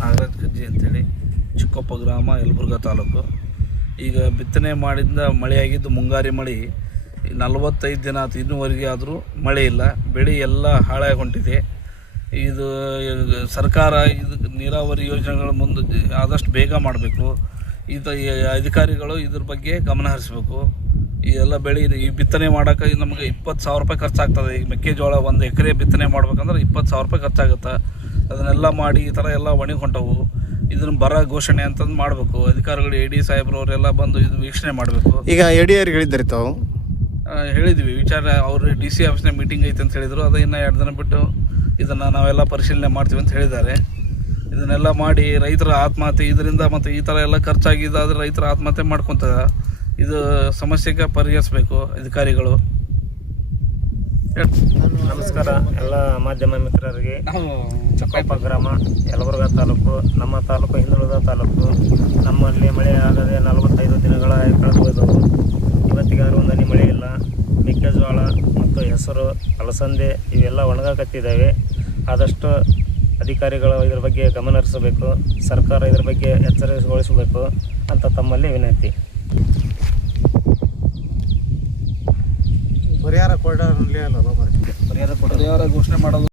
ನಾಗರಾಜ್ ಕಜ್ಜಿ ಅಂತೇಳಿ, ಚಿಕ್ಕಪ್ಪ ಗ್ರಾಮ, ಯಲಬುರ್ಗಾ ತಾಲೂಕು. ಈಗ ಬಿತ್ತನೆ ಮಾಡಿದ ಮಳೆಯಾಗಿದ್ದು ಮುಂಗಾರಿ ಮಳೆ. ನಲವತ್ತೈದು ದಿನ ಆಯ್ತು ಇನ್ನೂವರೆಗೆ ಆದರೂ ಮಳೆ ಇಲ್ಲ. ಬೆಳೆ ಎಲ್ಲ ಹಾಳಾಗಿ ಹೊಂಟಿದೆ ಇದು, ಸರ್ಕಾರ ಇದು ನೀರಾವರಿ ಯೋಜನೆಗಳ ಮುಂದೆ ಆದಷ್ಟು ಬೇಗ ಮಾಡಬೇಕು. ಇದು ಅಧಿಕಾರಿಗಳು ಇದ್ರ ಬಗ್ಗೆ ಗಮನ ಹರಿಸಬೇಕು. ಈ ಎಲ್ಲ ಬೆಳೆ, ಈ ಬಿತ್ತನೆ ಮಾಡೋಕೆ ನಮಗೆ ಇಪ್ಪತ್ತು ಸಾವಿರ ರೂಪಾಯಿ ಖರ್ಚಾಗ್ತದೆ. ಈಗ ಮೆಕ್ಕೆಜೋಳ ಒಂದು ಎಕರೆ ಬಿತ್ತನೆ ಮಾಡ್ಬೇಕಂದ್ರೆ ಇಪ್ಪತ್ತು ಸಾವಿರ ರೂಪಾಯಿ ಖರ್ಚಾಗುತ್ತೆ. ಅದನ್ನೆಲ್ಲ ಮಾಡಿ ಈ ಥರ ಎಲ್ಲ ಒಣಗಿ ಹೊಂಟವು. ಇದನ್ನು ಬರ ಘೋಷಣೆ ಅಂತಂದು ಮಾಡಬೇಕು. ಅಧಿಕಾರಿಗಳು ಎ ಡಿ ಸಾಹೇಬ್ರವರೆಲ್ಲ ಬಂದು ಇದು ವೀಕ್ಷಣೆ ಮಾಡಬೇಕು. ಈಗ ಎ ಡಿ ಎಡಿಯರಿಗೆ ಹೇಳಿದ್ದಾರೆ ತಾವು? ಹೇಳಿದ್ವಿ. ವಿಚಾರ ಅವರು ಡಿ ಸಿ ಆಫೀಸ್ನ ಮೀಟಿಂಗ್ ಐತೆ ಅಂತ ಹೇಳಿದರು. ಅದು ಇನ್ನೂ ಎರಡು ದಿನ ಬಿಟ್ಟು ಇದನ್ನು ನಾವೆಲ್ಲ ಪರಿಶೀಲನೆ ಮಾಡ್ತೀವಿ ಅಂತ ಹೇಳಿದ್ದಾರೆ. ಇದನ್ನೆಲ್ಲ ಮಾಡಿ ರೈತರ ಆತ್ಮಹತ್ಯೆ ಇದರಿಂದ ಮತ್ತು ಈ ಥರ ಎಲ್ಲ ಖರ್ಚಾಗಿದ್ದಾದ್ರೆ ರೈತರ ಆತ್ಮಹತ್ಯೆ ಮಾಡ್ಕೊತಾರೆ ಇದು ಸಮಸ್ಯೆಗೆ ಪರಿಹರಿಸಬೇಕು ಅಧಿಕಾರಿಗಳು. ನಮಸ್ಕಾರ. ಎಲ್ಲ ಮಾಧ್ಯಮ ಮಿತ್ರರಿಗೆ. ಚಕ್ಕಪ್ಪ ಗ್ರಾಮ, ಯಲಬುರ್ಗ ತಾಲೂಕು, ನಮ್ಮ ತಾಲೂಕು, ಹಿಂದುಳಿದ ತಾಲೂಕು. ನಮ್ಮಲ್ಲಿ ಮಳೆ ಆಗದೆ ನಲವತ್ತೈದು ದಿನಗಳ ಕಳೆದು ಹೋದವು ಇವತ್ತಿಗಾರು ಒಂದು ಹನಿ ಮಳೆ ಇಲ್ಲ. ಮೆಕ್ಕೆಜೋಳ ಮತ್ತು ಹೆಸರು, ಅಲಸಂದೆ ಇವೆಲ್ಲ ಒಣಗಾಕತ್ತಿದ್ದಾವೆ. ಆದಷ್ಟು ಅಧಿಕಾರಿಗಳು ಇದರ ಬಗ್ಗೆ ಗಮನ ಹರಿಸಬೇಕು ಸರ್ಕಾರ ಇದರ ಬಗ್ಗೆ ಎಚ್ಚರಿಸಿಗೊಳಿಸಬೇಕು ಅಂತ ತಮ್ಮಲ್ಲಿ ವಿನಂತಿ. ಪರಿಹಾರ ಕೊಡೋಲ್ಲ ಪರಿಹಾರ ಘೋಷಣೆ ಮಾಡೋದು